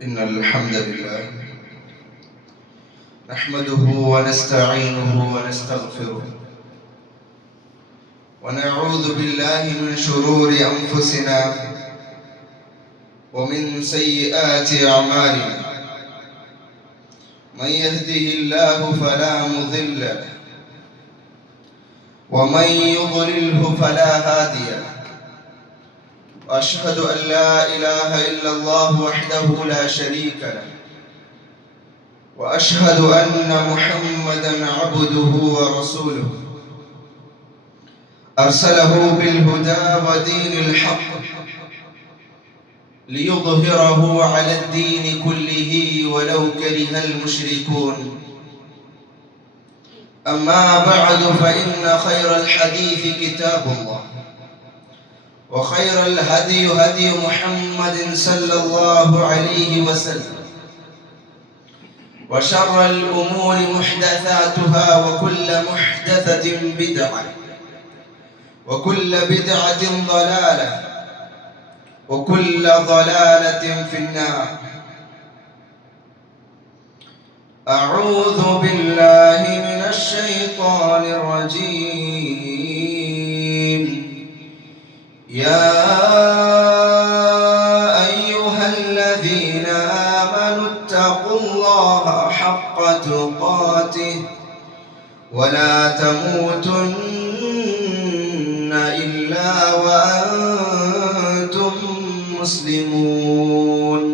إن الحمد لله نحمده ونستعينه ونستغفره ونعوذ بالله من شرور أنفسنا ومن سيئات أعمالنا. من يهده الله فلا مضل له ومن يضلله فلا هادي له. وأشهد أن لا إله إلا الله وحده لا شريك له، وأشهد أن محمدا عبده ورسوله أرسله بالهدى ودين الحق ليظهره على الدين كله ولو كره المشركون. أما بعد، فإن خير الحديث كتاب الله، وخير الهدي هدي محمد صلى الله عليه وسلم، وشر الأمور محدثاتها، وكل محدثة بدعة، وكل بدعة ضلالة، وكل ضلالة في النار. أعوذ بالله من الشيطان الرجيم. يا أيها الذين آمنوا اتقوا الله حق تقاته ولا تموتن إلا وأنتم مسلمون.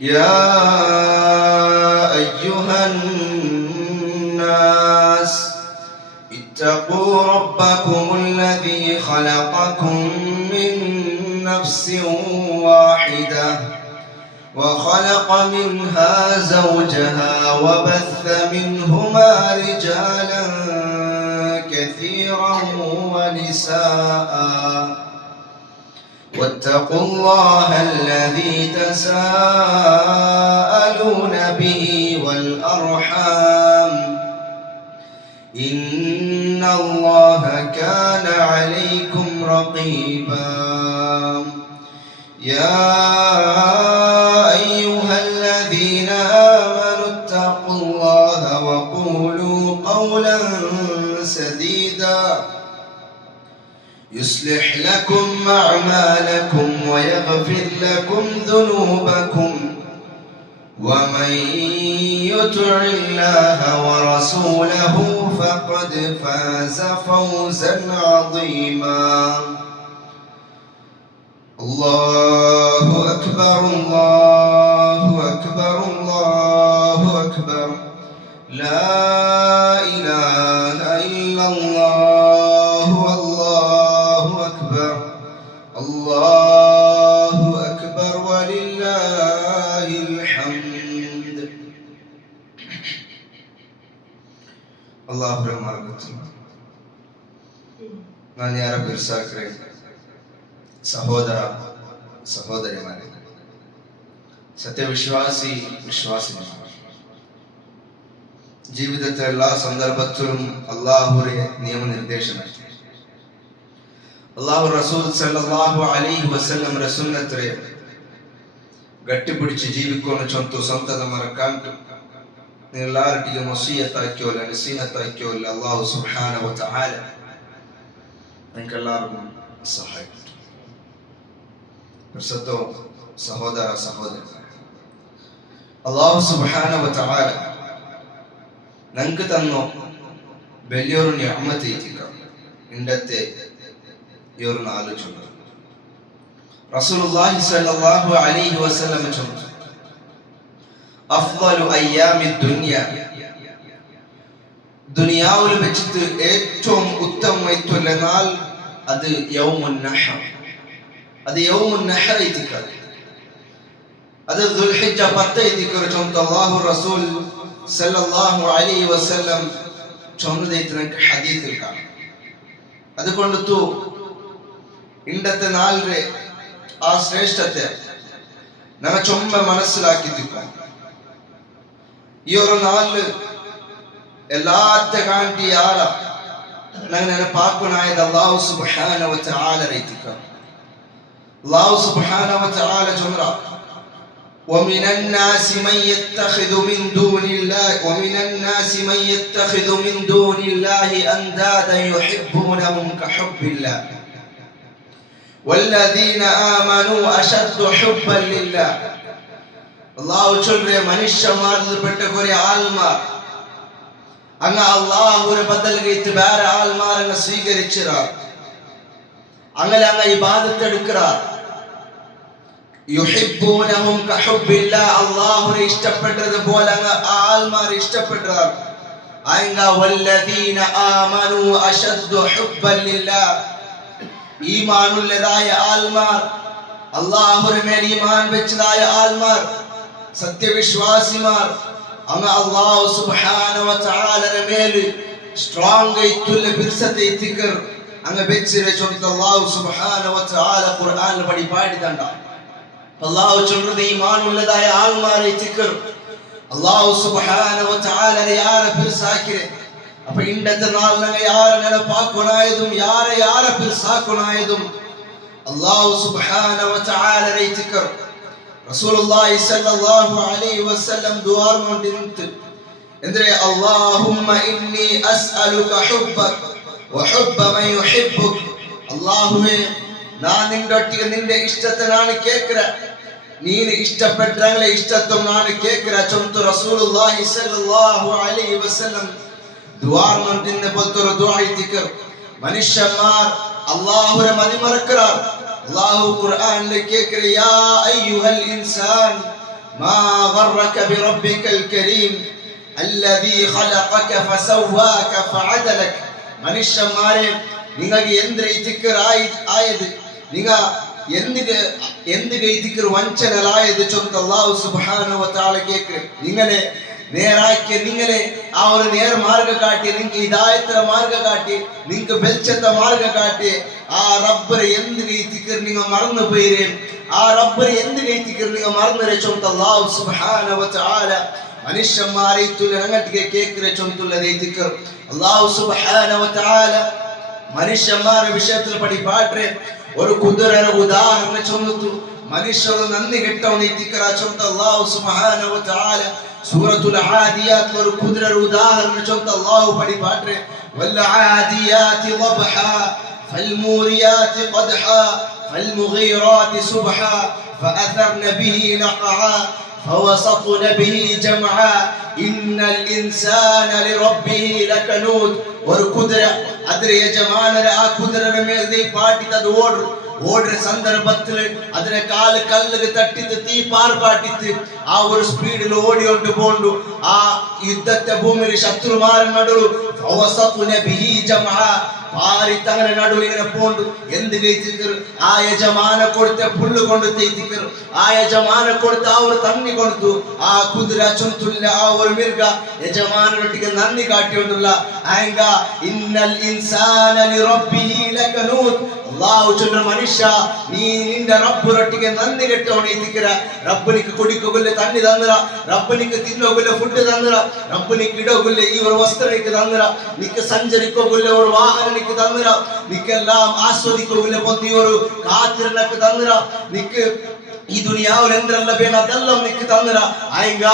يا أيها الناس اتقوا ربكم الذي خلقكم من نفس واحدة وخلق منها زوجها وبث منهما رجالا كثيرا ونساء. واتقوا الله الذي تساءلون به والأرحام، إن الله كان عليكم رقيبا. يا أيها الذين آمنوا اتقوا الله وقولوا قولا سديدا يصلح لكم أعمالكم ويغفر لكم ذنوبكم، ومن يطع الله ورسوله فقد فاز فوزا عظيما. الله أكبر الله أكبر الله أكبر، لا إله إلا الله والله أكبر. الله أكبر ولله الحمد. الله برمارغتنا ഞാൻ യാരെ ബിർസാക്കരെ സഹോദര സഹോദരിമാരെ, സത്യവിശ്വാസി വിശ്വാസിനിമാർ, ജീവിതത്തിലെ എല്ലാ സന്ദർഭത്തിലും അല്ലാഹുവിന്റെ നിയമനിർദ്ദേശങ്ങൾ, അല്ലാഹു റസൂൽ സല്ലല്ലാഹു അലൈഹി വസല്ലം സുന്നത്തിനെ ಗಟ್ಟಿಪಿಡಿಸಿ ಜೀವಿಕೊಂಡು ಸಂತದ ಮರಕಾಂಟು ನೀವೆಲ್ಲರಿಗೂ ವಸಿಯತ್ ಆಕ್ಯೋಲ್ಲ, ನಸೀಹತ್ ಆಕ್ಯೋಲ್ಲ. ಅಲ್ಲಾಹು ಸುಬ್ಹಾನಹು ವ ತಆಲ ನಿಮ್ಗೆಲ್ಲರಿಗೂ ಸಹಾಯ ಪ್ರಸತ್ತೋ ಸಹೋದರ ಸಹೋದರಿ. ಅಲ್ಲಾಹು ಸುಬ್ಹಾನಹು ವ ತಆಲ ನಂಗೆ ತನ್ನೋ ಬೆಲ್ಲಿಯೋರು ನಿಅಮತ್ ಐತಿಕ ಇಂಡತ್ತೆ ಇವ್ರನ್ನ ಆಲೋಚನೆ റസൂലുള്ളാഹി സ്വല്ലല്ലാഹു അലൈഹി വസല്ലം പറഞ്ഞു, അഫ്ളലു അയ്യാമി ദുനിയ, ദുനിയാവിൽ വെച്ചിട്ട് ഏറ്റവും ഉത്തമമായിട്ടുള്ള നാൾ അത് യൗമുൻ നഹർ. അത് യൗമുൻ നഹർ ഇത്തിക്കാർ, അത് ദുൽഹിജ്ജ 10 ഇത്തിക്കാർ ചൊന്ത അല്ലാഹു റസൂൽ സല്ലല്ലാഹു അലൈഹി വസല്ലം ചൊന്നതൈത്ത് നമുക്ക് ഹദീസിൽ കാണാം. അതുകൊണ്ടു ഇണ്ടത്തെ നാളിലെ ಆ ಶ್ರೇಷ್ಠತೆ ನನ್ನ ಚೊಮ್ಮೆ ಮನಸ್ಸಿಲಾಕಿದ್ದಿಪ್ಪ. ಈ ಒಂದು ನಾಲ್ ಎಲ್ಲಾತ್ತೆ ಕಾಂಟಿ ಯಾರ ನಂಗೆ ನೆನಪಾಕುನಾಯದ ಅಲ್ಲಾಹು ಸುಬ್ಹಾನಹು ವ ತಆಲ ರೈತಿಕ. ಅಲ್ಲಾಹು ಸುಬ್ಹಾನಹು ವ ತಆಲ ಜೊಂದ್ರ ومن الناس من يتخذ من دون الله أندادا يحبونهم كحب الله والذين آمنوا أشد حبا لله. അള്ളാഹു ചൊല്ലുന്ന മനുഷ്യന്മാരിൽ പെട്ട കുറെ ആൾമാർ അങ്ങ് അള്ളാഹുവിനെ ബദൽഗിത്ത് വേറെ ആൾമാർ അങ്ങ് സ്വീകരിച്ചാർ, അങ്ങനെ അങ്ങ് ഇബാദത്ത് എടുക്കാർ. യുഹിബ്ബൂനഹും കഹുബ്ബില്ലാഹ്, അള്ളാഹുവിനെ ഇഷ്ടപ്പെട്ടതുപോലെ അങ്ങ് ആൾമാർ ഇഷ്ടപ്പെട്ടാർ. അങ്ങ് വല്ലദീന ആമനു അശദ്ദു ഹുബ്ബൻ ലില്ലാഹ്, ഈമാനുള്ളതായ ആൾമാർ, അള്ളാഹുവിന്റെ മേൽ ഈമാൻ വെച്ചതായ ആൾമാർ, സത്യവിശ്വാസിമാർ അങ്ങ് അല്ലാഹു സുബ്ഹാനഹു വ തആലയുടെ മേൽ സ്ട്രോങ് ആയിട്ടുള്ള ബിർസത്തെ തിക്കർ അങ്ങ് വെച്ചിട്ട് അല്ലാഹു സുബ്ഹാനഹു വ തആല ഖുർആനിൽ പഠിപ്പാടിതണ്ട. അല്ലാഹു ചൊല്ലുന്നത് ഈമാനുള്ളതായ ആൾമാരെ തിക്കർ അല്ലാഹു സുബ്ഹാനഹു വ തആലയുടെ യാരെ ബിർസാക്കിരെ. അപ്പൊ ഇന്നത്തെ നാളിൽ യാരെ നെനപ്പാക്കുനായതും യാരെ ബിർസാക്കുനായതും അല്ലാഹു സുബ്ഹാനഹു വ തആലയുടെ തിക്കർ. റസൂലുള്ളാഹി സ്വല്ലല്ലാഹു അലൈഹി വസല്ലം ദുആ കൊണ്ടിരുന്നു എന്തിരെ അല്ലാഹുമ്മ ഇന്നി അസ്അലുക ഹുബ്ബക വ ഹുബ്ബ മൻ യുഹിബ്ബുക. അല്ലാഹുവേ ഞാൻ നിന്റെ ഇഷ്ടത്തെ ഞാൻ കേൾക്കற, നീ ഇഷ്ടപ്പെട്ടവരെ ഇഷ്ടത്തെ ഞാൻ കേൾക്കற ചൊന്തു റസൂലുള്ളാഹി സ്വല്ലല്ലാഹു അലൈഹി വസല്ലം ദുആ കൊണ്ടിരുന്ന പോലത്തെ ദുആ ദിക്ർ. മനുഷ്യന്മാർ അല്ലാഹുവിനെ മതിമറക്കറാർ. അല്ലാഹു ഖുർആനിൽ കേൾക്കറ യാ അയ്യുഹൽ ഇൻസാൻ മാ ഗറക ബിറബ്ബികൽ കരീം അല്ലദീ ഖലഖക ഫസവ്വാക ഫഅദലക. മനുഷ്യന്മാരെ നിങ്ങൾക്ക് എന്ത് ദിക്ർ ആയത്, നിങ്ങൾ എന്ത് ദിക്ർ വഞ്ചനലായത് ചൊല്ലുന്ന അല്ലാഹു സുബ്ഹാനഹു വ തആല കേൾക്കറ. നിങ്ങളെ നേരാക്കിയ, നിങ്ങളെ ആ ഒരു നേർമാർഗ കാട്ടി, നിങ്ങൾക്ക് ഹിദായത്തിന്റെ മാർഗ കാട്ടി, നിങ്ങൾക്ക് വെളിച്ചത്തെ മാർഗ കാട്ടി ആ റബ്ബറെ എന്ത് ദിക്ർ നിങ്ങൾ മറന്നു പോയിരേ, ആ റബ്ബറെ എന്ത് ദിക്ർ നിങ്ങൾ മറന്നു ചൊല്ലുന്ന അല്ലാഹു സുബ്ഹാനഹു വ തആല മനുഷ്യന്മാരെ അങ്ങോട്ട് കേൾക്കറ ചൊല്ലുന്ന ദിക്ർ. അല്ലാഹു സുബ്ഹാനഹു വ തആല മനുഷ്യന്മാരുടെ വിഷയത്തിൽ പഠിപ്പാട്ടെ ഒരു കുതിരയുടെ ഉദാഹരണം ചൊല്ലുന്നു. മനുഷ്യർ നന്ദി കെട്ടവനെ ദിക്ർ ചൊല്ലുന്ന അല്ലാഹു സുബ്ഹാനഹു വ തആല സൂറത്തുൽ ആദിയാത്ത് ഒരു കുതിരയുടെ ഉദാഹരണം ചൊല്ലുന്ന അല്ലാഹു പഠിപ്പാട്ടെ വൽ ആദിയാതി ളബ്ഹാ ഫൽമൂരിയാതി ഖദ്ഹാ ഫൽമുഗീറാതി സുബ്ഹാ ഫഅഥർന ബിഹി നഖആ فوسطن به جمعا إن الإنسان لربه لكنود. ഒരു കുതിര അതിലെ യജമാനരെ ആ കുതിരയുടെ മേൽ പാട്ടിട്ട് ഓടുന്ന സന്ദർഭത്തിൽ അതിനെ കാല് കല്ല് തട്ടിത്ത് തീ പാർപ്പാട്ടിത്ത് ആ ഒരു സ്പീഡിൽ ഓടിയോണ്ട് പോണ്ടു ആ യുദ്ധത്തെ ഭൂമിയിൽ ശത്രുമാരൻ നടുവു പാരി തങ്ങനെ നടുവിൽ ഇങ്ങനെ പോണ്ടു. എന്ത് കഴിച്ചിക്കർ ആ യജമാന കൊടുത്ത പുല്ല് കൊണ്ട് തേത്തിക്കർ, ആ യജമാന കൊടുത്ത ആ ഒരു തണ്ണി കൊടുത്തു. ആ കുതിര ചൊന്തുല്ല ആ ഒരു മിർഗ യജമാനൊട്ടിക്ക് നന്ദി കാട്ടിയോണ്ടുള്ള ആയങ്ക ഇന്നൽ ഇൻസാന ലിറബ്ബിഹി ലകനൂത്. അല്ലാഹു ചൊല്ലുന്ന മനുഷ്യ നീ നിന്റെ റബ്ബിനൊട്ടിക്ക് നന്ദി കെട്ടവണേത്തിക്കര. റബ്ബിനിക്ക് കുടിക്കുകൊല്ല തണ്ണി തന്നിര, റബ്ബിനിക്ക് തിന്നോകൊല്ല ഫുഡ് തന്നിര, റബ്ബിനിക്ക് ഇടകൊല്ല ഈ ഒരു വസ്ത്രനിക്ക് തന്നിര, നിക്ക് സഞ്ചരിക്കൊല്ല ഒരു വാഹനം തന്നിര, നിക്കെല്ലാം ആസ്വദിക്കൊല്ല പൊത്തി ഒരു കാത്തിരനക്ക് തന്നിര, നിക്ക് ഈ ദുനിയാവിൽ എന്തെല്ലാം വേണം അതെല്ലാം നിക്ക് തന്നിര. ആയങ്ക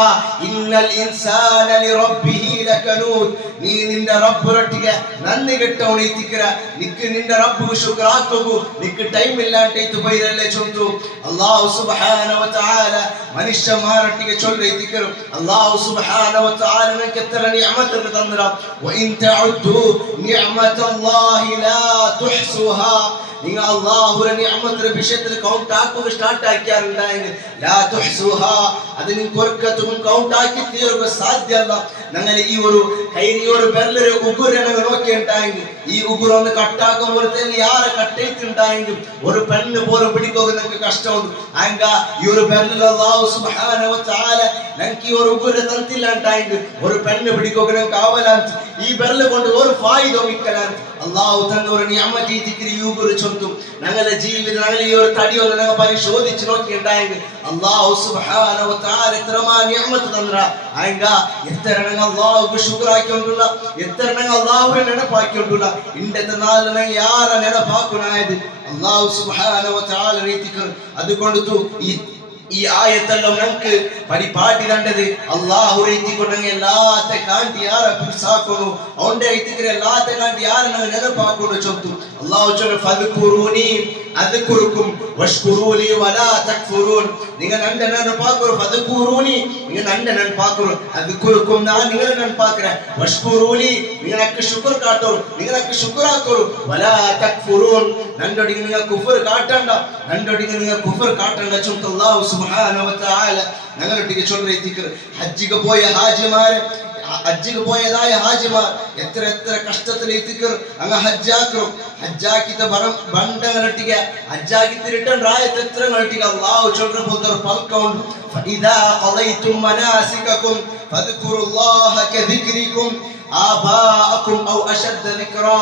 ഇന്നൽ ഇൻസാന ലിറബ്ബിഹി ലകനൂത്. നീ നിന്റെ റബ്ബിനൊട്ടിക്ക് നന്ദി കെട്ടവണേത്തിക്കര. നിക്ക് നിന്റെ റബ്ബിക്ക് ശുക്രാക്കൂ, നിക്ക് ടൈം ഇല്ലാണ്ടേത്ത് പോയിരല്ലേ ചൊന്തു അല്ലാഹു സുബ്ഹാനഹു വ തആല മനുഷ്യന്മാരൊട്ടിക്ക് ചൊല്ലേത്തിക്കർ. അല്ലാഹു സുബ്ഹാനഹു വ തആല നിനക്ക് എത്ര നിഅമത്ത് തന്നിര. വ ഇൻ തഉദ്ദു നിഅമതല്ലാഹി ലാ തുഹ്സുഹാ. നിങ്ങൾ അല്ലാഹുവിന്റെ നിഅമത്തിന്റെ വിഷയത്തിൽ കൗണ്ട് ആക്കുക സ്റ്റാർട്ട് ആക്കിയാറുണ്ടായെങ്കിൽ ലാ തുഹ്സുഹാ അത് നിങ്ങൾക്ക് ഒരിക്കലും കൗണ്ട് ആക്കി തീർക്കുക സാധ്യമല്ല. ഞങ്ങൾ ഈ ഒരു കൈരി ഒരു ബെല്ലൊരു ഉഗുരെ ഞങ്ങൾ നോക്കിയിട്ടുണ്ടായെങ്കിൽ ഈ ഉഗുർ ഒന്ന് കട്ടാക്കുമ്പോൾ തന്നെ യാരെ കട്ടേറ്റുണ്ടായെങ്കിൽ ഒരു പെണ്ണ് പോലും പിടിക്കുക നിങ്ങൾക്ക് കഷ്ടമുണ്ട്. ആയങ്ക ഈ ഒരു ബെല്ലിൽ അല്ലാഹു സുബ്ഹാനഹു വ തആല ഞങ്ങൾക്ക് ഈ ഒരു ഉഗുരെ തന്നില്ലാണ്ടായെങ്കിൽ ഒരു പെണ്ണ് പിടിക്കുക ഞങ്ങൾക്ക് ആവലാന്ത്. ഈ ബെല്ല് കൊണ്ട് ഒരു ഫായിദോ മിക്കലാന്ത്. അല്ലാഹു തന്ന ഒരു നിഅമത്ത് ദിക്രി ഈ ഉഗുർ ചൊന്തു ഞങ്ങളുടെ ജീവിതം ഞങ്ങൾ ഈ ഒരു തടിയൊന്ന് ഞങ്ങൾ പരിശോധിച്ച് നോക്കിയിട്ടുണ്ടായെങ്കിൽ അല്ലാഹു സുബ്ഹാനഹു വ തആല എത്രമാ നിഅമത്ത് തന്നറ. ആയങ്ക എത്ര ഞങ്ങൾ അല്ലാഹുക്ക് ശുക്റാക്കിക്കൊണ്ടുള്ള, എത്ര ഞങ്ങൾ അല്ലാഹുവിനെ നെനപ്പാക്കിക്കൊണ്ടുള്ള ഇന്നത്തെ നാളിൽ യാരെ നെനപ്പാക്കുനായത് അല്ലാഹു സുബ്ഹാനഹു വ തആല ദിക്ർ. അതുകൊണ്ട് ഈ ആയത്തെല്ലാം നമുക്ക് പരിപാടി കണ്ടത് അള്ളാഹു എത്തിക്കൊണ്ട് എല്ലാത്തെ കാണ്ടി ആരെ പിടിസാക്കുന്നു അവന്റെ എത്തിക്കുന്ന എല്ലാത്തെ കാണ്ടി ആരെ ನೆನಪಾಕೊಂಡು ചൊല്ലും അള്ളാഹു ചൊല്ലും ഫദ്കുറൂനി അദ്കുറുക്കും വഷ്കുറൂലി വലാ തക്ഫുറൂൻ നിങ്ങൾ നന്റെ ನೆನಪಾಕರು ഫദ്കുറൂനി നിങ്ങൾ നന്റെ ನೆನಪಾಕರು അദ്കുറുക്കും ഞാൻ നിങ്ങളെ ನೆನಪಾಕರೆ വഷ്കുറൂലി നിങ്ങൾക്ക് ശുക്ർ കാട്ടോ നിങ്ങൾക്ക് ശുക്ർ ആക്കರು വലാ തക്ഫുറൂൻ നണ്ടൊടിಗೆ നിങ്ങൾ കുഫർ കാട്ടണ്ട നണ്ടൊടിಗೆ നിങ്ങൾ കുഫർ കാട്ടണ്ട ചൊല്ലും അല്ലാഹു സുബ്ഹാനഹു വ തആല ഞങ്ങളൊട്ടിಗೆ ചൊല്ലുന്ന ദിക്ർ ഹജ്ജിಗೆ പോയ ഹാജിമാരെ ഹജ്ജിಗೆ പോയതായ ഹാജിമാർ എത്ര എത്ര കഷ്ടത്തിൽ എത്തിക്കർ അങ്ങ് ഹജ്ജാക്കറും ഹജ്ജാക്കിത്ത ബണ്ടങ്ങളൊട്ടിಗೆ ഹജ്ജാക്കിത്ത റിട്ടേൺ രായത്ത് എത്രങ്ങളൊട്ടിಗೆ അല്ലാഹു ചൊല്ലുന്ന പോലത്തെ പൽക്കൗണ്ട് ഫഇദാ ഖളൈതും മനാസികകും ഫദ്കുറുല്ലാഹ കദിക്രികും ആബാഅകും ഔ അശദ്ദ ദിക്റാ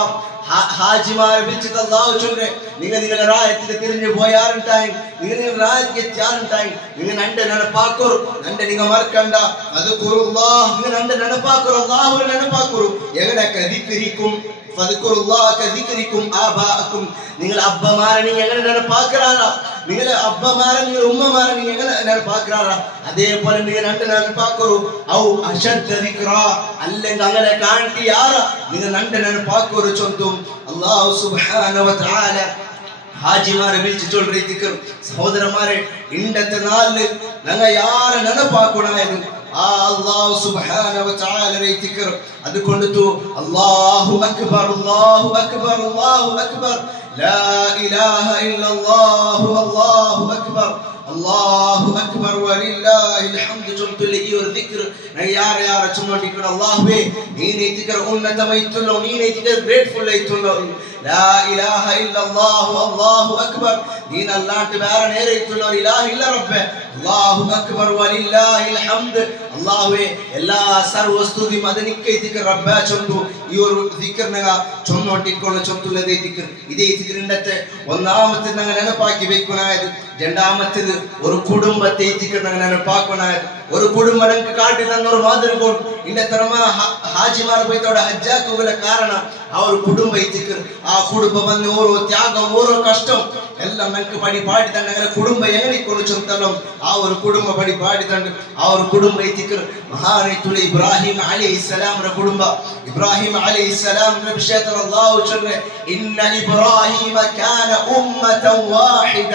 ഹാജിമാരെ വിളിച്ചിട്ട് അല്ലാഹു ചൊല്ലുന്നെ നിങ്ങൾ നിങ്ങളുടെ രായത്തിൽ തിരിഞ്ഞു പോയാറുണ്ടായി നിങ്ങൾ നിങ്ങളുടെ രായത്തിൽ എത്തിയാറുണ്ടായി നിങ്ങൾ നന്റെ ನೆನಪಾಕರು നന്റെ നിങ്ങൾ മറക്കണ്ട ഫദ്കുറുല്ലാഹ് നിങ്ങൾ നന്റെ ನೆನಪಾಕರು അല്ലാഹുവിനെ ನೆನಪಾಕರು എങ്ങനെ കദിക്രിക്കും ഫദ്കുറുല്ലാഹ കദിക്രിക്കും ആബാഅകും നിങ്ങൾ അബ്ബമാരെ നിങ്ങൾ എങ്ങനെ ನೆನಪಾಕறாರಾ നിങ്ങളെ അബ്ബമാരെ നിങ്ങൾ ഉമ്മമാരെ നിങ്ങൾ എങ്ങനെ ನೆನಪಾಕறாರಾ അതേപോലെ നിങ്ങൾ നന്റെ ನೆನಪಾಕರು ഔ അശദ്ദ ദിക്റാ അല്ലെങ്കിൽ അങ്ങനെ കാണ്ടി യാര നിങ്ങൾ നന്റെ ನೆನಪಾಕರು ചൊല്ലും അല്ലാഹു സുബ്ഹാനഹു വ തആല ഹാജിമാരെ വിളിച്ചു ചൊല്ലുന്ന ദിക്ർ സഹോദരന്മാരെ ഇന്നത്തെ നാളിൽ ഞങ്ങൾ യാരെ ನೆನಪಾಕണായിരുന്നു ആ അല്ലാഹു സുബ്ഹാനഹു വ തആലയുടെ ദിക്ർ അതുകൊണ്ടു അല്ലാഹു അക്ബർ അല്ലാഹു അക്ബർ അല്ലാഹു അക്ബർ ലാ ഇലാഹ ഇല്ലല്ലാഹു അല്ലാഹു അക്ബർ അല്ലാഹു അക്ബർ വലില്ലാഹിൽ ഹംദ് ചൊല്ലുന്ന ഈ ഒരു ദിക്ർ യാരെ യാരെ ചൊല്ലിക്കണം അല്ലാഹുവേ നീ ദിക്ർ ഉന്നതമായിട്ടുള്ള നീ ദിക്ർ ഗ്രേറ്റ്ഫുൾ ആയിട്ടുള്ള ലാ ഇലാഹ ഇല്ലല്ലാഹു അല്ലാഹു അക്ബർ ദീൻ അല്ലാഹു വേറെ നേരെയിട്ടുള്ള ഒരു ഇലാഹ ഇല്ല റബ്ബേ അല്ലാഹു അക്ബർ വലില്ലാഹിൽ ഹംദ് അല്ലാഹുവേ എല്ലാ സർവസ്തുതി മദനിക്കേ ദിക്ർ റബ്ബേ ചൊല്ലു ഈ ഒരു ദിക്ർ നഗ ചൊന്നോട്ടിക്കൊണ്ട് ചൊല്ലുന്ന ദിക്ർ ഇതേ ദിക്റിന്റെ ഒന്നാമത്തെ ഞങ്ങൾ ನೆನಪಾക്കി വെക്കണായത് രണ്ടാമത്തേത് ഒരു കുടുംബത്തെ ദിക്ർ ഞങ്ങൾ ನೆನಪಾക്കണായത് ഒരു കുടുംബം ഞങ്ങൾക്ക് കാട്ടി തന്ന ഒരു മാതൃക കൊണ്ട് ഇന്നത്തെ ഹാജിമാർ പോയതോടെ ഹജ്ജാക്കുള്ള കാരണം ആ ഒരു കുടുംബ ദിക്ർ ആ കുടുംബം വന്ന് ഓരോ ത്യാഗം ഓരോ കഷ്ടം എല്ലാം ഞങ്ങൾക്ക് പടിപാടി തന്നെ അങ്ങനെ കുടുംബം എങ്ങനെ കൊണ്ട് ചൊല്ലണം ആ ഒരു കുടുംബ പടിപാടി തന്നെ ആ ഒരു കുടുംബ ദിക്ർ മഹാനായിട്ടുള്ള ഇബ്രാഹിം അലൈഹിസ്സലാമിന്റെ കുടുംബം ഇബ്രാഹിം അലൈഹിസ്സലാമിന്റെ വിഷയത്തിൽ അല്ലാഹു ചൊല്ലുന്നു ഇന്ന ഇബ്രാഹിമ കാന ഉമ്മതൻ വാഹിദ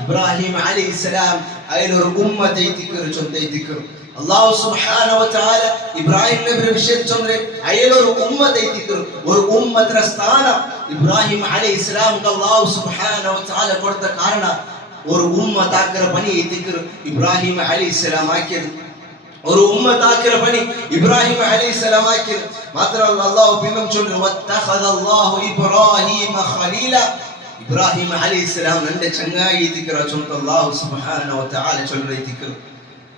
ഇബ്രാഹിം അലൈഹിസ്സലാം അയലൊരു ഉമ്മത്തെ ദിക്ർ ചൊല്ലുന്ന ദിക്ർ അല്ലാഹു സുബ്ഹാനഹു വ തആല ഇബ്രാഹിം നബിയുടെ വിഷയം ചൊല്ലുന്നു അയലൊരു ഉമ്മത്തെ ദിക്ർ ഒരു ഉമ്മത്തിന്റെ സ്ഥാനം ഇബ്രാഹിം അലൈഹിസ്സലാം അല്ലാഹു സുബ്ഹാനഹു വ തആല കൊടുത്ത കാരണം ഒരു ഉമ്മത്താക്കിற പണി ദിക്ർ ഇബ്രാഹിം അലൈഹിസ്സലാം ആക്കിയത് ഒരു ഉമ്മത്താക്കിற പണി ഇബ്രാഹിം അലൈഹിസ്സലാം ആക്കിയത് മാത്രമല്ല അല്ലാഹു പിന്നും ചൊല്ലുന്നു വത്തഖദല്ലാഹു ഇബ്രാഹിമ ഖലീല ഇബ്രാഹിം അലൈഹിസ്സലാം നന്റെ ചങ്ങായി ദിക്ർ ചൊല്ലുന്നു അല്ലാഹു സുബ്ഹാനഹു വ തആല ചൊല്ലുന്ന ദിക്ർ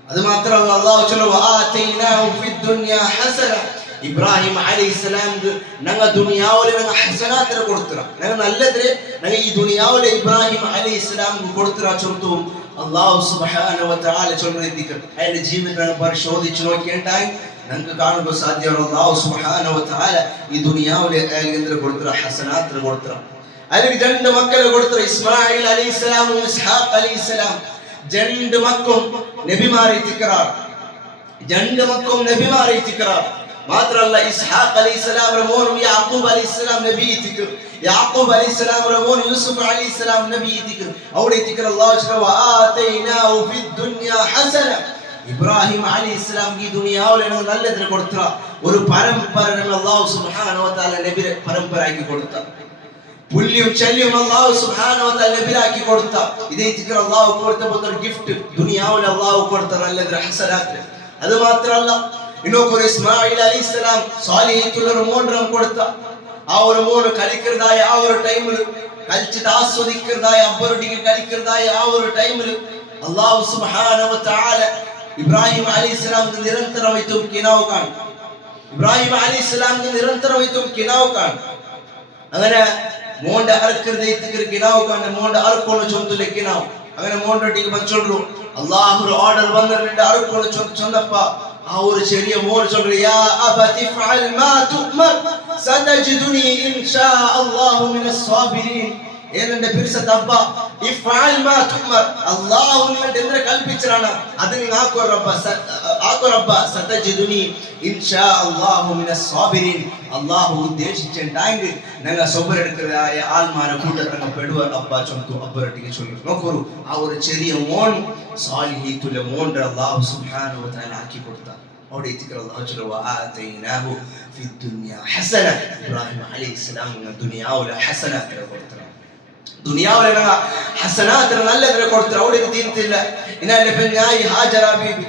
അത് മാത്രമല്ല അല്ലാഹു ചൊല്ലുന്നു വആതൈനാഹു ഫിദ് ദുനിയ ഹസന ഇബ്രാഹിം അലൈഹിസ്സലാം ഞങ്ങൾ ദുനിയാവിലെ ഞങ്ങൾ ഹസനാത്തിനെ കൊടുത്തിറ ഞങ്ങൾ നല്ലതിനെ ഞങ്ങൾ ഈ ദുനിയാവിലെ ഇബ്രാഹിം അലൈഹിസ്സലാം കൊടുത്തിറ ചൊല്ലും അല്ലാഹു സുബ്ഹാനഹു വ തആല ചൊല്ലുന്ന ദിക്ർ അതിന്റെ ജീവിതം പരിശോധിച്ചു നോക്കിയാൽ ഞങ്ങൾക്ക് കാണുമ്പോൾ സാധ്യമാണ് അല്ലാഹു സുബ്ഹാനഹു വ തആല ഈ ദുനിയാവിലെ എന്തിനെ കൊടുത്തിറ ഹസനാത്തിനെ കൊടുത്തിറ അതിൽ രണ്ട് മക്കളെ കൊടുത്തിറ ഇസ്മായിൽ അലൈഹിസ്സലാം ഇസ്ഹാഖ് അലൈഹിസ്സലാം രണ്ട് മക്കളും നബിമാരെ തിക്റാർ രണ്ട് മക്കളും നബിമാരെ തിക്റാർ മാത്രമല്ല ഇസ്ഹാഖ് അലൈഹിസ്സലാം മോനും യാഖൂബ് അലൈഹിസ്സലാം നബി തിക്ർ യാഖൂബ് അലൈഹിസ്സലാം മോൻ യൂസുഫ് അലൈഹിസ്സലാം നബി തിക്ർ അവിടെ തിക്ർ അല്ലാഹു സുബ്ഹാനഹു വആതൈനാഹു ഫിദ് ദുനിയ ഹസന ഇബ്രാഹിം അലൈഹിസ്സലാം ഈ ദുനിയാവിലെ നല്ലതിനെ കൊടുത്ത ഒരു പരമ്പര അല്ലാഹു സുബ്ഹാനഹു വ തആല നബിയെ പരമ്പരയാക്കി കൊടുത്ത പുല്യം ചല്യം അല്ലാഹു സുബ്ഹാനഹു വ തആല നബിയാക്കി കൊടുത്ത ഇതേ ദിക്ർ അല്ലാഹു കൊടുത്ത ഒരു ഗിഫ്റ്റ് ദുനിയാവിൽ അല്ലാഹു കൊടുത്ത നല്ല ഹസനാത്ത് അത് മാത്രമല്ല ಇನ್ನೊಬ್ಬರು ಇಸ್ಮಾಯಿಲ್ ಅಲೈಹಿಸ್ಸಲಾಂ ಸಾಲಿಹೀತುಲ್ಲರ മോഡ്രം കൊടുത്ത ആ ഒരു മോഡ് കളിക്കുന്നതായ ആ ഒരു ടൈമിൽ കളിച്ചിട്ട് ആസ്വദിക്കുന്നതായ അബ്ബറുടിക്ക് കളിക്കുന്നതായ ആ ഒരു ടൈമിൽ അല്ലാഹു സുബ്ഹാനഹു വ തആല ഇബ്രാഹിം അലൈഹിസ്സലാം നിരന്തരമായിട്ടും കിനാവ് കാണും ഇബ്രാഹിം അലൈഹിസ്സലാം നിരന്തരമായിട്ടും കിനാവ് കാണും അങ്ങനെ മോന്റെ അർക്കൃതൈത്തിക്ക് കിനാവ് കാണും മോന്റെ അർക്കൊന്ന് ചൊന്തുലെ കിനാവ് അങ്ങനെ മോണ്ടൊട്ടിക്ക് ಬಂಚೊಂಡ್ರು അല്ലാഹു ഓർഡർ വന്നിട്ടുണ്ട് അർക്കൊന്ന് ചൊന്നപ്പ ആ ഒരു ചെറിയ മോൻ ചൊല്ലു യാ അബതി ഫഅൽ മാ തുഅമർ സതജിദുനി ഇൻഷാ അല്ലാഹു മിനസ് സാബിരീൻ ಏನಂದ್ರೆ ಪಿರ್ಸತ್ ಹಬ್ಬ ಇಫ್ಆಲ್ ಮಾ ತುಮರ್ ಅಲ್ಲಾಹು ನಿಮಗೆ ಎಂದ್ರೆ ಕಲ್ಪಿಸಿರಾನ ಅದು ನೀವು ಹಾಕೋರಬ್ಬ ಸತಜಿದುನಿ ಇನ್ಶಾ ಅಲ್ಲಾಹು ಮಿನಸ್ ಸಾಬಿರಿನ್ അള്ളാഹു ഉദ്ദേശിച്ചിട്ടുണ്ടെങ്കിൽ ഞങ്ങൾ സൊബരെടുക്കുന്ന ആൽമാരെ കൂട്ടത്തിൽ പെടുവാൻ അബ്ബാ ചൊന്നു അബ്ബരട്ടിക്ക് ചൊല്ലു നോക്കൂ ആ ഒരു ചെറിയ മോൻ സാലിഹീത്തുലെ മോൻ്റെ അള്ളാഹു സുബ്ഹാനഹു വ തആല ആക്കി കൊടുത്ത അവിടെ എത്തിക്കർ അള്ളാഹു ചൊല്ലു വആതൈനാഹു ഫിദ്ദുനിയ ഹസന ഇബ്രാഹിം അലൈഹിസ്സലാം ദുനിയാവിലെ ഹസനാത്തിനെ കൊടുത്തു ദുനിയാവിലെ ഹസനാത്തിനെ നല്ലതിനെ കൊടുത്തു അവിടെ തീർത്തില്ല ഇന്നാലെ പെണ്ണായി ഹാജറ ബീബി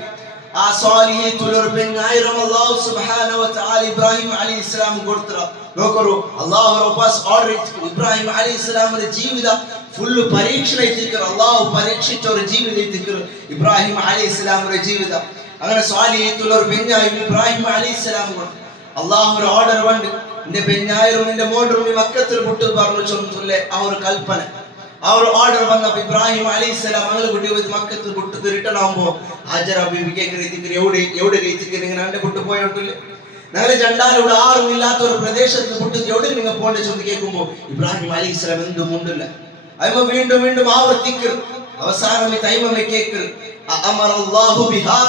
ആ സാലിഹീത്തുലൊരു പെണ്ണായിരം അല്ലാഹു സുബ്ഹാനഹു വ തആല ഇബ്രാഹിം അലൈഹിസ്സലാം കൊടുത്തു നോക്കൂ അല്ലാഹു റബ്ബസ് ഓർഡർ ഇബ്രാഹിം അലൈഹിസ്സലാമിന്റെ ജീവിതം ഫുൾ പരീക്ഷണ എത്തിക്കർ അല്ലാഹു പരീക്ഷിച്ച ഒരു ജീവിതം എത്തിക്കർ ഇബ്രാഹിം അലൈഹിസ്സലാമിന്റെ ജീവിതം അങ്ങനെ സാലിഹീത്തുലൊരു പെണ്ണായിരം ഇബ്രാഹിം അലൈഹിസ്സലാം കൊടുത്തു അല്ലാഹു ഒരു ഓർഡർ വന്നു നിന്റെ പെണ്ണായിരം നിന്റെ മോഡറും മക്കത്തിൽ വിട്ടു പറഞ്ഞു ചൊല്ലുന്നില്ലേ ആ ഒരു കൽപ്പന ആ ഒരു ഓർഡർ വന്നപ്പോൾ ഇബ്രാഹിം അലൈഹിസ്സലാം മകളെ കുട്ടി മക്കത്തിൽ വിട്ടു റിട്ടേൺ ആകുമ്പോൾ ഹാജറ ബീബി കേൾക്കുന്ന എവിടെ കഴിച്ചിരിക്കുന്ന രണ്ട് വിട്ടു പോയിട്ടില്ലേ ഞങ്ങളെ രണ്ടാലൂടെ ആരും ഇല്ലാത്ത ഒരു പ്രദേശത്ത് വിട്ടു എവിടെ നിങ്ങൾ പോകേണ്ട ചൊന്ന് കേൾക്കുമ്പോൾ ഇബ്രാഹിം അലൈഹിസ്സലാം എന്തും ഉണ്ടല്ല അയ്മ വീണ്ടും വീണ്ടും ആവർത്തിക്കർ അവസാനം തൈമമെ കേൾക്കർ അമറല്ലാഹു ബിഹാ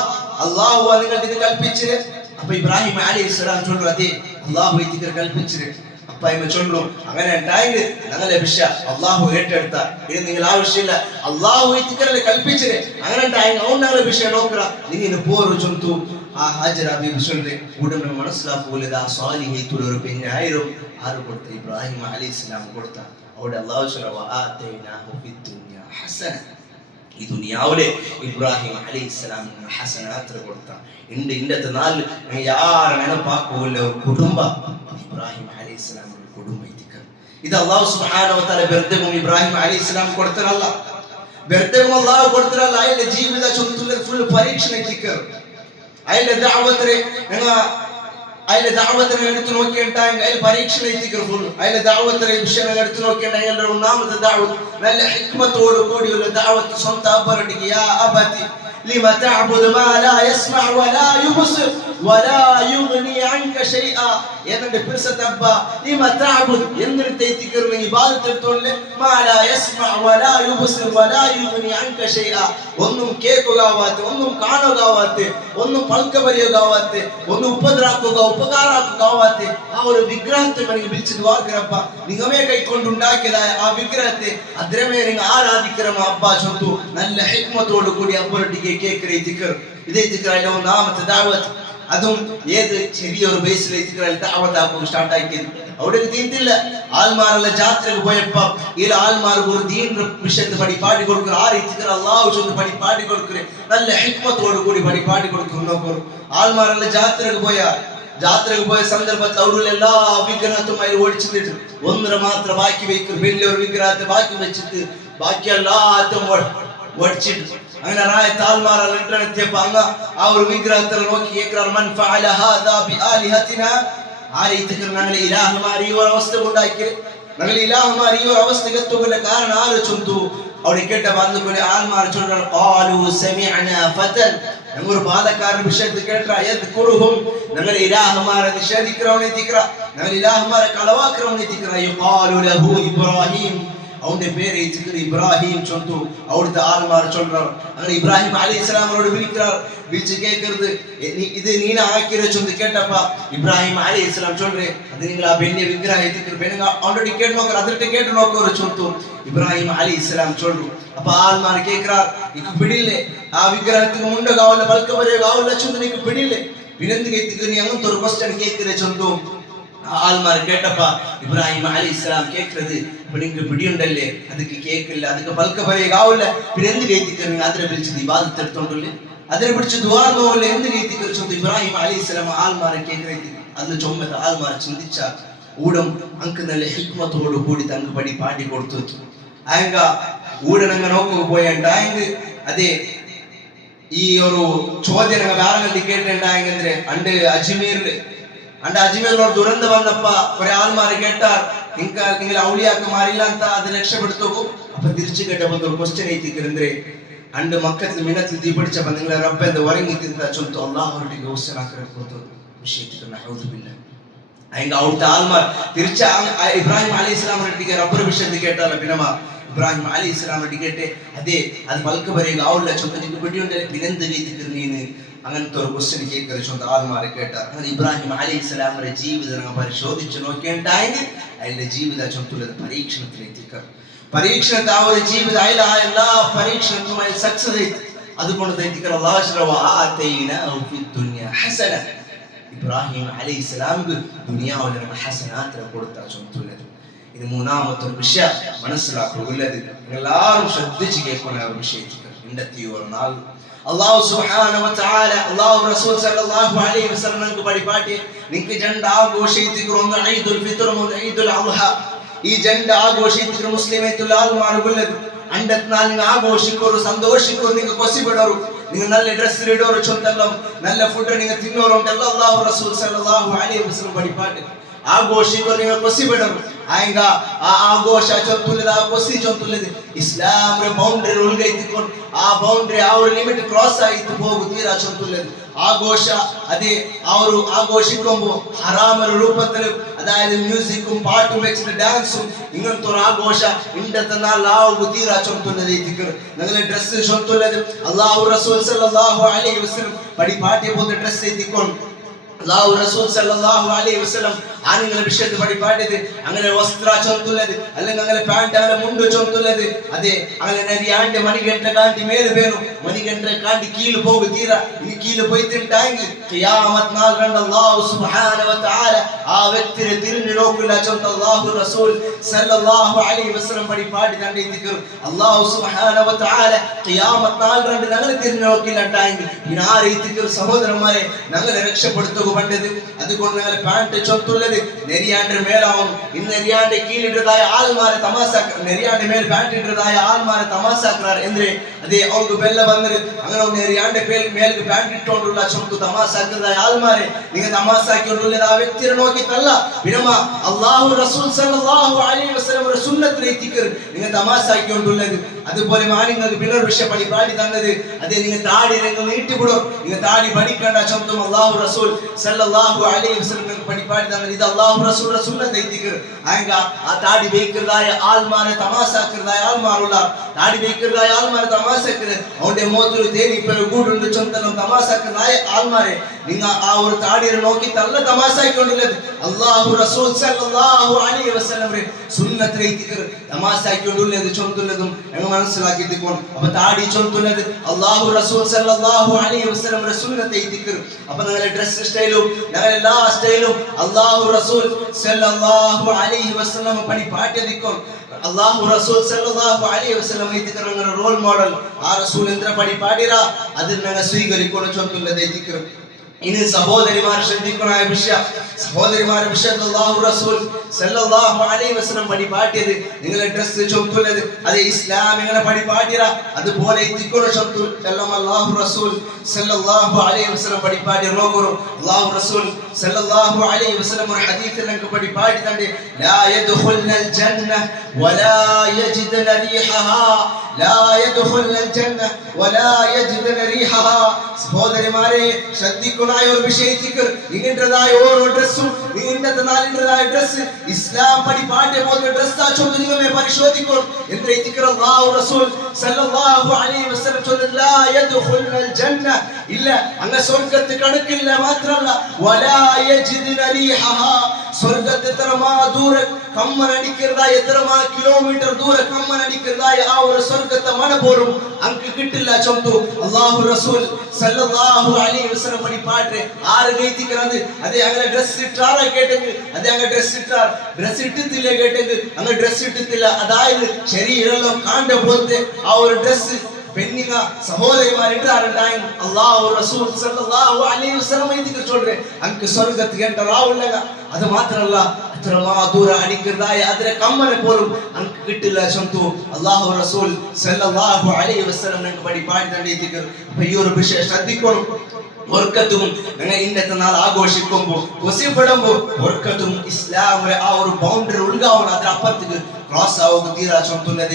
അല്ലാഹു നിങ്ങൾക്ക് ഇത് കൽപ്പിച്ചത് അപ്പൊ ഇബ്രാഹിം അലൈഹിസ്സലാം ചൊല്ലു അതെ അല്ലാഹു ഇത് കൽപ്പിച്ചത് അപ്പൊ അയ്മ ചൊല്ലു അങ്ങനെ ഉണ്ടായത് ഞങ്ങളെ വിഷ അല്ലാഹു ഏറ്റെടുത്ത ഇത് നിങ്ങൾ ആവശ്യമില്ല അല്ലാഹു ഇതിക്കല്ലേ കൽപ്പിച്ചത് അങ്ങനെ ഉണ്ടായി അവൻ ഞങ്ങളെ വിഷയം നോക്കുക നിങ്ങൾ പോറ് ചൊന്തു ആ ഹാജറ ബീബി ചൊല്ലെ ഉടനെ മനസ്സിലാക്കൂലത് ആ സാലിഹീത്തുലൊരു പെണ്ണായിരം ആര് കൊടുത്ത ഇബ്രാഹിം അലൈഹിസ്സലാം കൊടുത്ത അവിടെ അല്ലാഹു ചൊല്ല വആതൈനാഹു ഫിദ്ദുനിയ ഹസന ഈ ദുനിയാവിലെ ഇബ്രാഹിം അലൈഹിസ്സലാമിന് ഹസനാത്ത് കൊടുത്ത ഇന്നത്തെ നാൾ യാരെ നെനപ്പാക്കൂല ഒരു കുടുംബ ഇബ്രാഹിം അലൈഹിസ്സലാമിന്റെ കുടുംബം ഇത് അല്ലാഹു സുബ്ഹാനഹു വ തആല ബർദവും ഇബ്രാഹിം അലൈഹിസ്സലാം കൊടുത്തരല്ല ബർദവും അല്ലാഹു കൊടുത്തരല്ല അയാളുടെ ജീവിത ചൊല്ലുന്ന ഫുൾ പരീക്ഷണ എത്തിക്കർ അയാളുടെ ദഅവത്തിനെ അയാളുടെ ദഅവത്തിനെ എടുത്തു നോക്കിയിട്ടാണെങ്കിൽ അയാൾ പരീക്ഷണ എത്തിക്കർ ഫുൾ അയാളുടെ ദഅവത്തിനെ വിഷയം എടുത്തു നോക്കിയിട്ടാണെങ്കിൽ അയാളുടെ ഒന്നാമത്തെ ദഅവത്ത് നല്ല ഹിക്മത്തോട് കൂടിയുള്ള ദഅവത്ത് സ്വന്തം അബ്ബറട്ടിക്ക് യാ അബതി لما تعبد ما لا يسمع ولا يبصر ولا يغني عنك شيئا എന്നന്റെ പിർസതബ്ബ لما تعبد എന്നിട്ട് തികർന്ന് ഇബാദത്ത് എടുത്തോളെ ما لا يسمع ولا يبصر ولا يغني عنك شيئا ഒന്നും കേൾക്കുകയാവാത്ത ഒന്നും കാണുകയാവാത്ത ഒന്നും പൽക്കവരിയകാവാത്ത ഒന്നും ഉപകാരാക്കുകയാവാത്ത ആ ഒരു വിഗ്രഹത്തെ എനിക്ക് വിളിച്ചു ദ്വാർക്കറപ്പ നിങ്ങമേ കൈക്കൊണ്ടുണ്ടാക്കിയതായ ആ വിഗ്രഹത്തെ അദ്രമേ നിങ്ങൾ ആരാധിക്കറമ അബ്ബാ ചൊന്തു നല്ല ഹിക്മത്തോട് കൂടി അബ്ബറട്ടിക്ക് കേൾക്കറേ ദിക്ർ ഇതേ ദിക്റയിലെ ഒന്നാമത്തെ ദഅവത്ത് അതും ഏത് ചെറിയൊരു ബേസിലെ ദിക്റയിൽ ദഅവത്ത് ആകുമ്പോൾ സ്റ്റാർട്ട് ആക്കിയത് അവിടെ തീർത്തില്ല ആൽമാരുടെ ജാത്രക്ക് പോയപ്പോ ഈ ആൽമാർക്ക് ഒരു ദീൻ വിഷയത്തെ പാടി കൊടുക്കുക ആ രീതിക്ക് അല്ലാഹു ചൊന്ന് പാടി കൊടുക്കുക നല്ല ഹിക്മത്തോട് കൂടി പാടി കൊടുക്കും നോക്കൂ ആൽമാരുടെ ജാത്രക്ക് പോയ സന്ദർഭത്തിൽ അവരുടെ എല്ലാ വിഗ്രഹത്തുമായി ഓടിച്ചിട്ട് ഒന്നര മാത്രം ബാക്കി വയ്ക്കും വലിയൊരു വിഗ്രഹത്തെ ബാക്കി വെച്ചിട്ട് ബാക്കി എല്ലാത്തും ഓടിച്ചിട്ട് അങ്ങനെ ആൽമാരുടെ എത്തിയപ്പോ അങ്ങ് ആ ഒരു വിഗ്രഹത്തിൽ നോക്കി കേൾക്കാർ മൻ ഫഅല ഹാദാ ബിആലിഹതിനാ ആ രീതിക്ക് ഞങ്ങൾ ഇലാഹുമാർ ഈ ഒരു അവസ്ഥ ഉണ്ടാക്കി ഞങ്ങൾ ഇലാഹുമാർ ഈ ഒരു അവസ്ഥക്ക് എത്തുന്ന കാരണം ആര് ചൊന്തു അവിടെ കേട്ട വന്നുപോലെ ആൽമാർ ചൊല്ലുകൾ ഖാലു സമിഅനാ ഫതൻ ഞങ്ങൾ ഒരു ബാലക്കാരൻ വിഷയത്തിൽ കേട്ട യദ്കുറുഹും ഞങ്ങൾ ഇലാഹുമാരെ നിഷേധിക്കറവനെ തിക്ര ഞങ്ങൾ ഇലാഹുമാരെ കളവാക്കറവനെ തിക്ര യുഖാലു ലഹു ഇബ്രാഹിം അവന്റെ പേര് ഇബ്രാഹിം ചൊന്തു അവിടുത്തെ ആൽമാർ ചൊല്ലുകൾ അങ്ങനെ ഇബ്രാഹിം അലൈഹിസ്സലാമിനോട് വിളിച്ച് കേൾക്കരുത് ഇത് നീന ആക്കിയ ചൊന്ന് കേട്ടപ്പ ഇബ്രാഹിം അലൈഹിസ്സലാം ചൊല്ലേ അത് നിങ്ങൾ ആ വലിയ വിഗ്രഹം ഓൾറെഡി കേട്ട് നോക്കർ അതിട്ട് കേട്ട് നോക്കോ ചൊന്തു ഇബ്രാഹിം അലൈഹിസ്സലാം ചൊല്ലു അപ്പൊ ആൽമാർ കേൾക്കാർ ഇക്ക് പിടില്ലേ ആ വിഗ്രഹത്തിന് മുണ്ട കാവല്ല പൽക്ക വരെ കാവല്ല ചൊന്ന് നിനക്ക് പിടില്ലേ പിന്നെന്ത് കേൾക്കുക നീ അങ്ങനത്തെ ഒരു ക്വസ്റ്റ്യൻ കേൾക്കരേ ചൊന്തു ആൽമാർ കേട്ടപ്പ ഇബ്രാഹിം അലൈഹിസ്സലാം കേൾക്കരുത് അപ്പൊ നിങ്ങൾക്ക് പിടിയുണ്ടല്ലേ അതൊക്കെ കേൾക്കില്ല അതൊക്കെ പൽക്ക വരെ കാവില്ല പിന്നെ എന്ത് കേൾത്തിക്കറി അതിനെ വിളിച്ചത് ഇബാദത്ത് എടുത്തോണ്ടല്ലേ അതിനെ പിടിച്ച് ദ്വാർന്നോല്ലേ എന്ത് കേൾത്തിക്കറി ഇബ്രാഹിം അലൈഹിസ്സലാം ആൽമാരെ കേൾക്കരുത് അന്ന് ചൊമ്മത ആൽമാർ ചിന്തിച്ച ഊടം അങ്ക് നല്ല ഹിക്മത്തോട് കൂടി തങ്ക് പാടി കൊടുത്തു ആയങ്ക ഊടനങ്ങ നോക്കുക പോയണ്ടായെങ്കിൽ അതെ ഈ ഒരു ചോദ്യം വേറെ കേട്ടിട്ടുണ്ടായെങ്കിൽ അജ്മീറിൽ ദുരന്തം വന്നപ്പ കുറെ ആൾമാര് കേട്ടാർ നിങ്ങൾ ഔലിയാക്കന്മാരില്ല ಅಂತ ಅದು രക്ഷപ്പെടുത്തുകൂ അപ്പൊ തിരിച്ചു കേട്ടപ്പോ ഒരു ക്വസ്റ്റ്യൻ ಐತಿಕ್ಕಿರಂದ್ರೆ ಅಂಡ್ ಮಕ್ಕಳ ಮಿನತ್ ದಿ ಪಡಿಚ ಬಂದಿಲ್ಲ ರಬ್ಬ ಎಂದು ವರಂಗಿತಿಂತ ಚೊಂತು ಅಲ್ಲಾಹ್ ಹೊರಟಿಗೆ ಕ್ವಶ್ಚನ್ ಹಾಕರೆ ಕೊಡ್ತದೆ ವಿಷಯಕ್ಕೆ ನಹೌದು ಬಿಲ್ಲ അതിന്റെ അവിടുത്തെ ആൽമാർ തിരിച്ച ഇബ്രാഹിം അലൈഹി ഇസ്ലാമിനെ റബ്ബർ വിഷയത്തിൽ കേട്ടാലോ പിന്നമാ ഇബ്രാഹിം അലൈഹി ഇസ്ലാമിനെ കേട്ടെ അതെ അത് പൽക്ക് പറയുക ആവില്ല ചൊന്തനിക്ക് പിടിയുണ്ട് പിന്നെന്ത് നീന് അങ്ങനത്തെ ഒരു ക്വസ്റ്റ്യൻ കേൾക്കുന്ന സ്വന്തം ആൾമാരെ കേട്ട അങ്ങനെ ഇബ്രാഹിം അലൈഹി ഇസ്ലാമിന്റെ ജീവിതം നമ്മൾ പരിശോധിച്ച് നോക്കേണ്ടായെങ്കിൽ അതിന്റെ ജീവിത ചൊത്തുള്ളത് പരീക്ഷണത്തിലെത്തിക്കുക പരീക്ഷണത്തെ ആ ഒരു ജീവിതം അതിൽ ആ എല്ലാ പരീക്ഷണത്തുമായി സക്സസ് ആയി അതുകൊണ്ട് ഇബ്രാഹിം അലൈഹി ഇസ്ലാമിക്ക് ദുനിയാവിൽ ഹസനാത്തിനെ കൊടുത്ത ചൊത്തുള്ളത് ഇത് മൂന്നാമത്തെ ഒരു വിഷയം മനസ്സിലാക്കുള്ളത് എല്ലാവരും ശ്രദ്ധിച്ച് കേൾക്കുന്ന ഒരു വിഷയത്തിൽ ഇന്നത്തെ ഒരു നാൾ അല്ലാഹു സുബ്ഹാനഹു വ തആല അല്ലാഹു റസൂൽ സല്ലല്ലാഹു അലൈഹി വസല്ലം നമുക്ക് പഠിപ്പാട്ടി നിങ്ങൾക്ക് രണ്ട് ആഘോഷിക്കുക ഒന്ന് ഈദുൽ ഫിത്ർ ഒന്ന് ഈദുൽ അദ്ഹ ഈ രണ്ട് ആഘോഷിക്കുക മുസ്ലിമേത്തുൽ ആൽമാറുള്ളത് അണ്ടത്നാൽ നിങ്ങൾ ആഘോഷിക്കോರು സന്തോഷിക്കോರು നിങ്ങൾ കൊസിബിടോರು നിങ്ങൾ നല്ല ഡ്രസ് ഇടോರು ചൊന്തല്ലോ നല്ല ഫുഡ് നിങ്ങൾ തിന്നോರು ഉണ്ടല്ലോ അല്ലാഹു റസൂൽ സല്ലല്ലാഹു അലൈഹി വസല്ലം പഠിപ്പാട്ടി ആഘോഷിക്കോರು നിങ്ങൾ കൊസിബിടോರು ആയിങ്ക ആ ആഘോഷ ചൊത്തുള്ളത് ആ കൊസി ചൊത്തുള്ളത് ഇസ്ലാമിന്റെ ബൗണ്ടറി ഉൾഗൈത്തിക്കൊണ്ട് ആ ബൗണ്ടറി ആ ഒരു ലിമിറ്റ് ക്രോസ് ആയിട്ട് പോകും തീരാ ചൊത്തുള്ളത് ആഘോഷ അതെ ಅವರು ആഘോഷിക്കുമ്പോൾ ഹറാമര രൂപത്തിൽ അതായത് മ്യൂസിക്കും പാട്ടും വെച്ചിട്ട് ഡാൻസും ഇങ്ങനത്തെ ഒരു ആഘോഷ ഇണ്ടത്തെ നാളാവുക തീരാ ചൊത്തുള്ളത് നിങ്ങളെ ഡ്രസ്സ് ചൊത്തുള്ളത് അല്ലാഹു റസൂൽ സല്ലല്ലാഹു അലൈഹി വസല്ലം പഠിപ്പാട്ടിയെ പോലത്തെ ഡ്രസ്സ് എത്തിക്കൊണ്ട് അല്ലാഹു റസൂൽ സല്ലല്ലാഹു അലൈഹി വസല്ലം ആണുങ്ങളെ വിഷയത്തിൽ പഠിപ്പാട്ടിയത് അങ്ങനെ വസ്ത്ര ചൊത്തുള്ളത് അല്ലെങ്കിൽ അങ്ങനെ പാന്റ് അങ്ങനെ മുണ്ട് ചൊത്തുള്ളത് അതെ അങ്ങനെ നരിയാണ്ട് മണികണ്ഠ കാണ്ടി മേല് വേണം മണികണ്ഠ കാണ്ടി കീഴ് പോകും തീരാ ഇനി കീഴ് പോയിട്ടായെങ്കിൽ ഖിയാമത്ത് നാൾ കണ്ട അല്ലാഹു സുബ്ഹാനഹു വ തആല ആ വ്യക്തിയെ തിരിഞ്ഞു നോക്കില്ല ചൊത്ത അല്ലാഹു റസൂൽ സല്ലല്ലാഹു അലൈഹി വസല്ലം പഠിപ്പാട്ടി കണ്ടിരിക്കും അല്ലാഹു സുബ്ഹാനഹു വ തആല ഖിയാമത്ത് നാൾ കണ്ട് ഞങ്ങളെ തിരിഞ്ഞു നോക്കില്ലാട്ടായെങ്കിൽ ഇനി ആ രീതിക്ക് സഹോദരന്മാരെ ഞങ്ങളെ രക്ഷപ്പെടുത്തുക പണ്ടത് അതുകൊണ്ട് ഞങ്ങളെ പാന്റ് ചൊത്തുള്ളത് നെരിയാണ്ട് മേലാവും ഇന്ന് നെരിയാണ്ട് കീഴിട്ടതായ ആൾമാരെ തമാസാക്ക നെരിയാണ്ട് മേൽ പാന്റ് ഇട്ടതായ ആൾമാരെ തമാസാക്കാർ എന്തിനെ അതെ അവർക്ക് ബെല്ല വന്നത് അങ്ങനെ നെരിയാണ്ട് മേൽക്ക് പാന്റ് ഇട്ടുകൊണ്ടുള്ള ചൊത്തു തമാസാക്കുന്നതായ ആൾമാരെ നിങ്ങൾ തമാസാക്കിക്കൊണ്ടുള്ളത് ആ വ്യക്തിയെ നോക്കിയിട്ടല്ല പിന്നമ അല്ലാഹു റസൂൽ സല്ലല്ലാഹു അലൈഹി വസല്ലം സുന്നത്തിനെ എത്തിക്കർ നിങ്ങൾ തമാസാക്കിക്കൊണ്ടുള്ളത് അതുപോലെ മാനിങ്ങൾക്ക് പിന്നൊരു വിഷയം പഠിപ്പാടി തന്നത് അതെ നിങ്ങൾ താടി നിങ്ങൾ നീട്ടിവിടും നിങ്ങൾ താടി പഠിക്കേണ്ട ചൊത്തും അല്ലാഹു റസൂൽ സല്ലല്ലാഹു അലൈഹി വസല്ലം പഠിപ്പാടി തന്നത് ഇത് അല്ലാഹു റസൂൽ സുന്നത്തെ എത്തിക്കർ ആയങ്ക ആ താടി ബേക്കറതായ ആൾമാരെ തമാസാക്കുന്നതായ ആൾമാരുള്ള താടി ബേക്കറതായ ആൾമാരെ തമാസാക്കുന്നത് അവന്റെ മോത്തൊരു തേനി കൂടുണ്ട് ചൊന്തലും തമാസാക്കുന്നതായ ആൾമാരെ നിങ്ങൾ ആ ഒരു താടിയെ നോക്കിയിട്ടല്ല തമാസായിക്കൊണ്ടുള്ളത് അല്ലാഹു റസൂൽ സല്ലല്ലാഹു അലൈഹി വസല്ലം സുന്നത്തെ എത്തിക്കർ തമാസായിക്കൊണ്ടുള്ളത് ചൊന്തുള്ളതും ഞങ്ങൾ മനസ്സിലാക്കിയിട്ടിപ്പോൾ അപ്പൊ താടി ചൊന്തുള്ളത് അല്ലാഹു റസൂൽ സല്ലല്ലാഹു അലൈഹി വസല്ലം സുന്നത്തെ എത്തിക്കർ അപ്പൊ ഞങ്ങളുടെ ഡ്രസ് സ്റ്റൈലും ഞങ്ങളുടെ എല്ലാ സ്റ്റൈലും അല്ലാഹു റസൂൽ സല്ലല്ലാഹു അലൈഹി വസല്ലം പഠിപ്പാട്ടിയതിക്കും അല്ലാഹു റസൂൽ സല്ലല്ലാഹു അലൈഹി വസല്ലം എത്തിക്കർ ഞങ്ങളുടെ റോൾ മോഡൽ ആ റസൂൽ എന്ത്ര പഠിപ്പാടിര അതിൽ ഞങ്ങൾ സ്വീകരിക്കണം ചൊന്തുള്ളത് എത്തിക്കർ ഇനി സഹോദരിമാർ ശ്രദ്ധിക്കണ വിഷയം സഹോദരിമാരുടെ വിഷയത്തിൽ അല്ലാഹു റസൂൽ സല്ലല്ലാഹു അലൈഹി വസല്ലം പഠിപ്പാട്ടിയത് നിങ്ങളെ ഡ്രസ് ചൊത്തുള്ളത് അത് ഇസ്ലാം ഇങ്ങനെ പഠിപ്പാട്ടിര അതുപോലെ എത്തിക്കണ ചൊത്തു എല്ലാം അല്ലാഹു റസൂൽ സല്ലല്ലാഹു അലൈഹി വസല്ലം പഠിപ്പാട്ടി നോക്കൂ അല്ലാഹു റസൂൽ സല്ലല്ലാഹു അലൈഹി വസല്ലം ഒരു ഹദീസിൽ നമുക്ക് പഠിപ്പാട്ടിട്ടുണ്ട് ലാ യദ്ഖുൽനൽ ജന്ന വലാ യജിദന റീഹഹാ ലാ യദ്ഖുൽനൽ ജന്ന വലാ യജിദന റീഹഹാ സഹോദരിമാരെ ശ്രദ്ധിക്കണ ഒരു വിഷയത്തിക്ക് നിങ്ങളുടേതായ ഓരോ ഡ്രസ്സും നിങ്ങളുടെ നാലിൻ്റെതായ ഡ്രസ് ഇസ്ലാം പഠിപ്പാട്ടെ പോലെ ഡ്രസ് ആച്ചോണ്ട് നിങ്ങളെ പരിശോധിക്കൂ എന്തിനാ അല്ലാഹു റസൂൽ സല്ലല്ലാഹു അലൈഹി വസല്ലം ചൊല്ലുന്നത് ലാ യദ്ഖുൽനൽ ജന്ന ഇല്ല അങ്ങ് സ്വർഗ്ഗത്തിൽ കടക്കില്ല മാത്രമല്ല വലാ യജിദന റീഹഹാ സ്വർഗ്ഗത്തിൽ എത്രമാ ദൂരെ കമ്മനടിക്കുന്നതായ എത്രമാ കിലോമീറ്റർ ദൂരെ കമ്മനടിക്കുന്നതായ ആ ഒരു സ്വർഗ്ഗത്തെ മണ പോലും അങ്ങ് കിട്ടില്ല ചൊന്തു അല്ലാഹു റസൂൽ സല്ലല്ലാഹു അലൈഹി വസല്ലം പഠിപ്പാട്ടെ ആര് ഗൈത്തിക്കുന്നത് അതെ അങ്ങനെ ഡ്രസ് ഇട്ടാറ കേട്ടെങ്കിൽ അതെ അങ്ങ് ഡ്രസ് ഇട്ടിട്ടില്ല കേട്ടെങ്കിൽ അങ്ങ് ഡ്രസ് ഇട്ടിട്ടില്ല അതായത് ശരീരം കാണ്ട പോലത്തെ ആ ഒരു ഡ്രസ് പെണ്ണിങ്ങ സഹോദരിമാർ ഇട്ടാറുണ്ടായി അല്ലാഹു റസൂൽ സല്ലല്ലാഹു അലൈഹി വസല്ലം ഇതിക്ക് ചൊല്ലുറെ അങ്ങ് സ്വർഗ്ഗത്തിൽ എൻ്റർ ആവില്ല അത് മാത്രമല്ല അത്രമാ ദൂര അടിക്കുന്നതായ അതിലെ കമ്മനെ പോലും അങ്ങ് കിട്ടില്ല ചൊന്തു അല്ലാഹു റസൂൽ സല്ലല്ലാഹു അലൈഹി വസല്ലം ഞങ്ങൾക്ക് പഠിപ്പാടി തന്നിരിക്കുക അപ്പൊ ഈ ഒരു വിഷയം ശ്രദ്ധിക്കണം വർക്കത്തും ഞങ്ങൾ ഇന്നത്തെ നാൾ ആഘോഷിക്കുമ്പോൾ കൊസിപ്പെടുമ്പോൾ വർക്കത്തും ഇസ്ലാമിലെ ആ ഒരു ബൗണ്ടറി ഉൾഗാവണം അതിനപ്പുറത്തേക്ക് ക്രോസ് ആവുക തീരാ ചൊന്തുന്നത്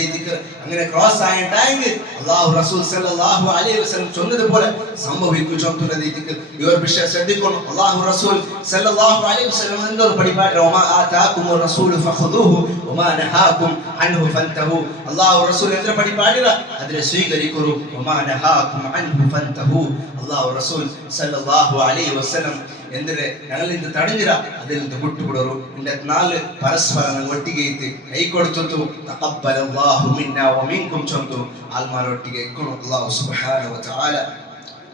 അങ്ങനെ ക്രോസ് ആയിട്ടായെങ്കിൽ അള്ളാഹു റസൂൽ സല്ലല്ലാഹു അലൈഹി വസല്ലം ചൊന്നതുപോലെ സംഭവിക്കും ചൊന്തുന്നത് ഈ ഒരു വിഷയം ശ്രദ്ധിക്കണം. അള്ളാഹു റസൂൽ സല്ലല്ലാഹു അലൈഹി വസല്ലം എന്നൊരു പരിപാടി വമാ ആതാകുമു റസൂലു ഫഖുദൂഹു വമാ നഹാകും അൻഹു ഫൻതഹു. അള്ളാഹു റസൂൽ എന്ന പരിപാടി അതിനെ സ്വീകരിക്കൂ. വമാ നഹാകും അൻഹു ഫൻതഹു. അള്ളാഹു റസൂൽ സല്ലല്ലാഹു അലൈഹി വസല്ലം ಎಂದರೆ ഞങ്ങളിಂದ ತಡೆದಿರ ಅದರಿಂದ ಬಿಟ್ಟು ಬಿಡೋರು ಇಂದ ನಾಲ್ ಪರಸ್ಪರ ಒಟ್ಟಿಗೆ ಇತ್ತು ಕೈ ಕೊಡ್ತು ತಕಬ್ಬಲಲ್ಲಾಹು ಮಿನ್ನಾ ವ ಮಿನ್ಕುಂ ಚಂತು ಆಲ್ಮಾರೊಟ್ಟಿಗೆ ಇಕ್ಕೊಂಡು ಅಲ್ಲಾಹು ಸುಬ್ಹಾನಹು ವ ತಆಲ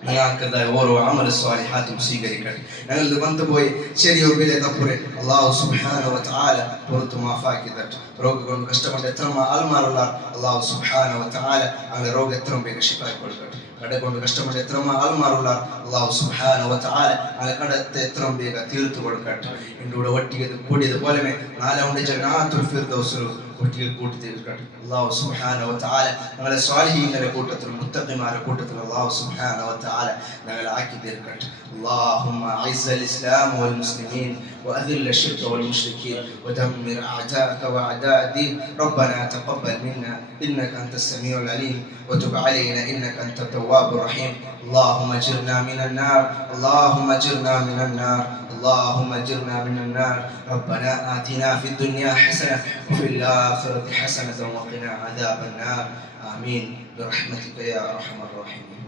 ഞങ്ങൾക്കത് ഓരോ അമൽ സ്വാലിഹാത്തും സ്വീകരിക്കട്ടെ. ഞങ്ങൾ വന്നുപോയി ശരിയോ വില തപ്പുരെ അല്ലാഹു സുബ്ഹാനഹു വ തആല പുറത്തു മാഫാക്കി തരട്ടെ. രോഗം കൊണ്ട് കഷ്ടപ്പെട്ട് എത്ര ആൾമാരുള്ള അല്ലാഹു സുബ്ഹാനഹു വ തആല അങ്ങനെ രോഗം എത്രയും വേഗം ശിഫായി കൊടുക്കട്ടെ. കട കൊണ്ട് കഷ്ടപ്പെട്ട് എത്ര ആൾമാരുള്ള അല്ലാഹു സുബ്ഹാനഹു വ തആല അങ്ങനെ കടത്തെ എത്രയും വേഗം തീർത്തു കൊടുക്കട്ടെ. എൻ്റെ കൂടെ ഒട്ടിಗೆ കൂടിയതുപോലെ നാലാവുണ്ട് ജന്നാത്തുൽ ഫിർദൗസിൽ ഒട്ടിಗೆ കൂട്ടി തീർക്കട്ടെ. അല്ലാഹു സുബ്ഹാനഹു വ തആല ഞങ്ങളെ സ്വാലിഹീങ്ങളുടെ കൂട്ടത്തിൽ മുത്തഖിമാരുടെ കൂട്ടത്തിൽ അല്ലാഹു സുബ്ഹാനഹു വ തആല ഞങ്ങളെ ആക്കി തീർക്കട്ടെ. اللهم أعز الإسلام والمسلمين وأذل الشرك والمشركين ودمر أعداءك وأعداء الدين. ربنا تقبل منا إنك أنت السميع العليم وتب علينا إنك أنت التواب الرحيم. اللهم اجرنا من النار اللهم اجرنا من النار اللهم اجرنا من النار. ربنا آتنا في الدنيا حسنة وفي الآخرة حسنة وقنا عذاب النار. آمين برحمتك يا أرحم الراحمين.